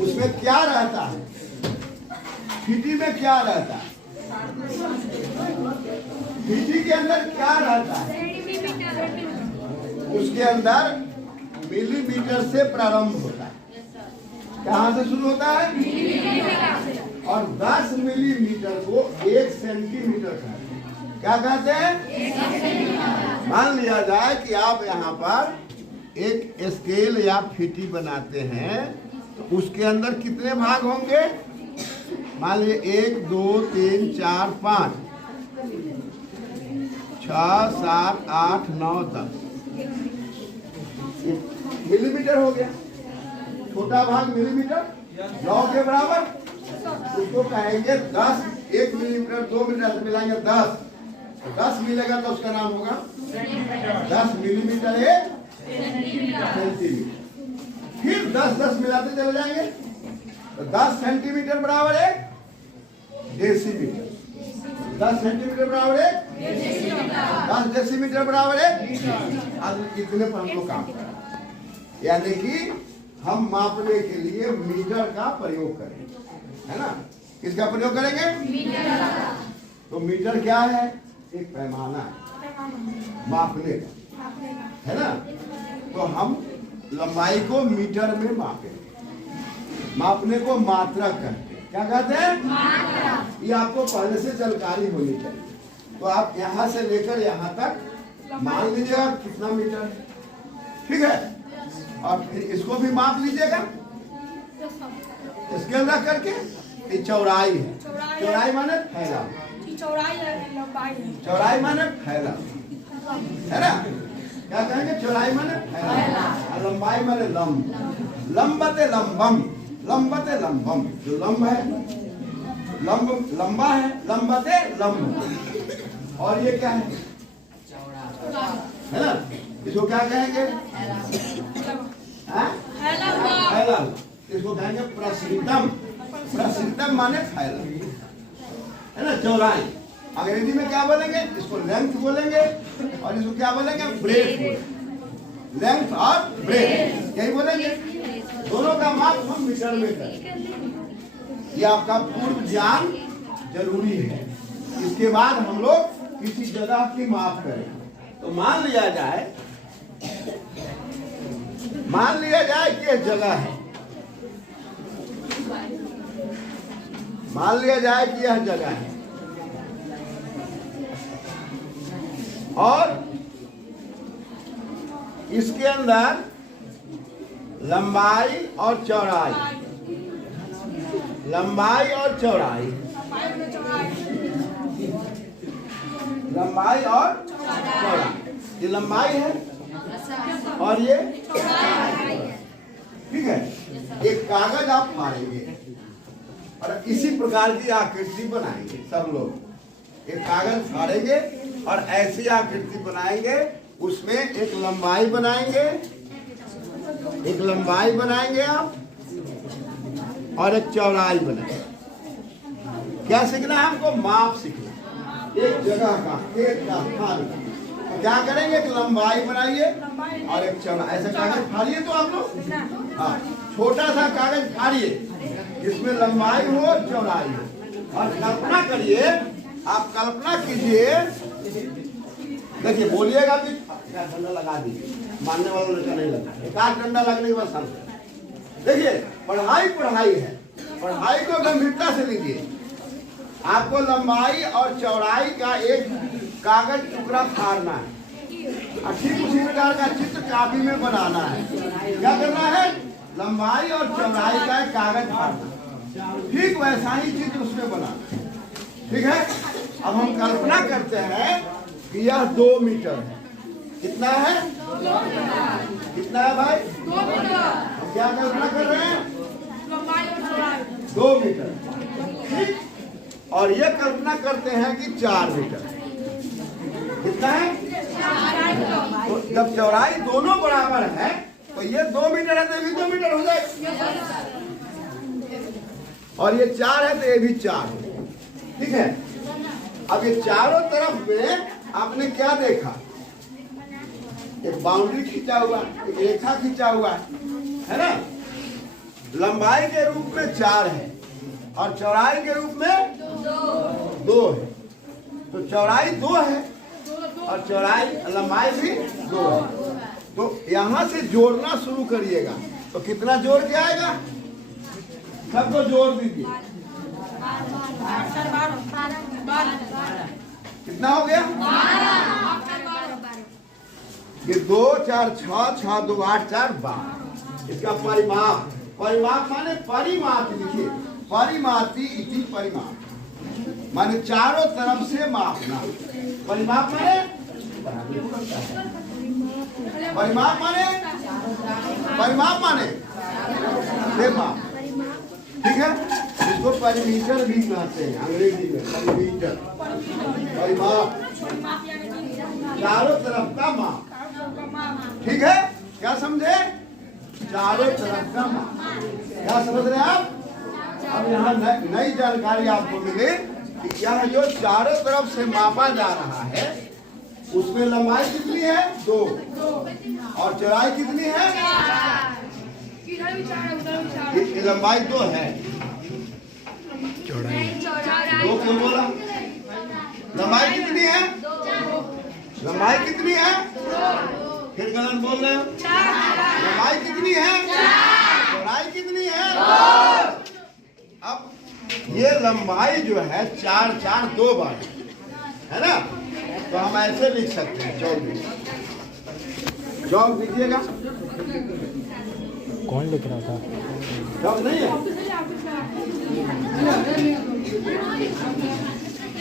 उसमें क्या रहता है? फीटी में क्या रहता है? फीटी के अंदर क्या रहता है? उसके अंदर मिलीमीटर से प्रारंभ होता है। कहाँ से शुरू होता है? और 10 मिलीमीटर को 1 सेंटीमीटर कहते हैं। क्या कहते हैं? मान लिया जाए कि आप यहाँ पर एक स्केल या फीटी बनाते हैं, तो उसके अंदर कितने भाग होंगे? मान लीजिए 1 2 3 4 5 6 7 8 9 10 मिलीमीटर हो गया। छोटा भाग मिलीमीटर 9 के बराबर, उसको कहेंगे 10। 1 मिलीमीटर 2 मिलीमीटर मिलाएंगे 10, तो 10 मिलेगा तो उसका नाम होगा 10 मिलीमीटर 1 सेंटीमीटर। फिर 10 मिलाते चले जाएंगे, तो 10 सेंटीमीटर बराबर 1 डेसीमीटर। 10 सेंटीमीटर बराबर 1 10 डेसीमीटर बराबर 1। अब इतने पर हम लोग काम कर रहे हैं, यानी कि हम मापने के लिए मीटर का प्रयोग करेंगे, है ना? किसका प्रयोग करेंगे? मीटर का। तो मीटर क्या है? एक पैमाना है मापने का, है ना? तो हम लंबाई को मीटर में मापेंगे, मापने को मात्रक कहते हैं। क्या कहते हैं? मात्रक। ये आपको पहले से जानकारी होनी चाहिए। तो आप यहाँ से लेकर यहाँ तक मान लीजिएगा कितना मीटर है, ठीक है? और फिर इसको भी माप लीजिएगा इसके अंदर करके। ये चौड़ाई है, चौड़ाई माने फैला, चौड़ाई माने फैला, है ना? क्या कहेंगे? चौड़ाई माने फैला, लंबाई माने लंब। लंबते लंबम, लंबते लंबम, जो लंब है, लंब लंबा है, लंबते लंब। और ये क्या है? है ना? इसको क्या कहेंगे? फैला। इसको कहेंगे प्रसरितम। प्रसरितम माने फैला, है ना? चौड़ाई। अंग्रेजी में क्या बोलेंगे? इसको लेंथ बोलेंगे, और इसको क्या बोलेंगे? ब्रेथ। लेंथ और ब्रेथ यही बोलेंगे। दोनों का माप हम मीटर में करें। ये आपका पूर्व ज्ञान जरूरी है। इसके बाद हम लोग किसी जगह की माप करें। तो मान लिया जाए कि यह जगह है, मान लिया जाए कि यह जगह है, और इसके अंदर लंबाई और चौड़ाई, लंबाई और चौड़ाई, लंबाई और चौड़ाई। ये लंबाई है और ये ठीक है। एक कागज आप फाड़ेंगे और इसी प्रकार की आकृति बनाएंगे। सब लोग एक कागज फाड़ेंगे और ऐसी आकृति बनाएंगे, उसमें एक लंबाई बनाएंगे, एक लंबाई बनाएंगे आप, और एक चौड़ाई बनाएंगे। क्या सीखना है हमको? माप सीखना, एक जगह का, खेत का, स्थान का। तो क्या करेंगे? एक लंबाई बनाइए और एक चौड़ाई। ऐसा कागज फाड़िए तो आप लोग, हाँ, छोटा सा कागज फाड़िए जिसमें लंबाई हो, चौड़ाई हो, और कल्पना करिए, आप कल्पना कीजिए। देखिए, बोलिएगा कि डंडा लगा दीजिए, मानने वालों ने नहीं लगा, एक आध डंडा लगने के बाद समझ। देखिए, पढ़ाई है, पढ़ाई को गंभीरता से लीजिए। आपको लंबाई और चौड़ाई का एक कागज टुकड़ा फाड़ना है, और ठीक उसी प्रकार का चित्र कापी में बनाना है। क्या करना है? लंबाई और चौड़ाई का एक कागज फाड़ना, ठीक वैसा ही चित्र उसमें बनाना, ठीक है? अब हम कल्पना करते हैं कि यह 2 मीटर है। कितना है? 2 मीटर। कितना है भाई? 2 मीटर। हम क्या कल्पना कर रहे हैं? 2 मीटर, ठीक। और ये कल्पना करते हैं कि 4 मीटर। कितना है? 4 मीटर। तो जब चौड़ाई दोनों बराबर है, तो ये 2 मीटर है तो ये भी 2 मीटर हो जाएगा, और ये 4 है तो ये भी 4 है, ठीक है? अब ये चारों तरफ में आपने क्या देखा? एक बाउंड्री खींचा हुआ, एक रेखा खींचा हुआ है ना? लंबाई के रूप में 4 है और चौड़ाई के रूप में 2 है। तो चौड़ाई 2 है और चौड़ाई लंबाई भी 2 है। तो यहां से जोड़ना शुरू करिएगा। तो कितना जोड़ के आएगा? सबको जोड़ दीजिए। कितना हो गया? ये 2 4 6 6 2 8 4 12। इसका परिमाप, परिमाप माने परिमाप लिखिए। परिमापी इति परिमाप माने चारों तरफ से मापना। परिमाप माने परिमाप माने परिमाप माने माप, ठीक है। इसको परिमीटर भी कहते हैं अंग्रेजी में, परिमीटर। परिमाप चारों तरफ का माप, ठीक है। क्या समझे? चारों तरफ का माप। क्या समझ रहे हैं आप? अब यहाँ नई जानकारी आपको मिली कि यह जो चारों तरफ से मापा जा रहा है उसमें लंबाई कितनी है? 2 और चौड़ाई कितनी है? लंबाई 2 है, चौड़ाई 2 क्यों बोला? लंबाई कितनी है? लंबाई कितनी है? फिर गलत बोल रहे हो। लंबाई कितनी है? चौड़ाई कितनी है? अब ये लंबाई जो है 4 4 2 बार है ना, तो हम ऐसे लिख सकते हैं 24। जॉब लिखिएगा। कौन लिख रहा था? जॉब नहीं है।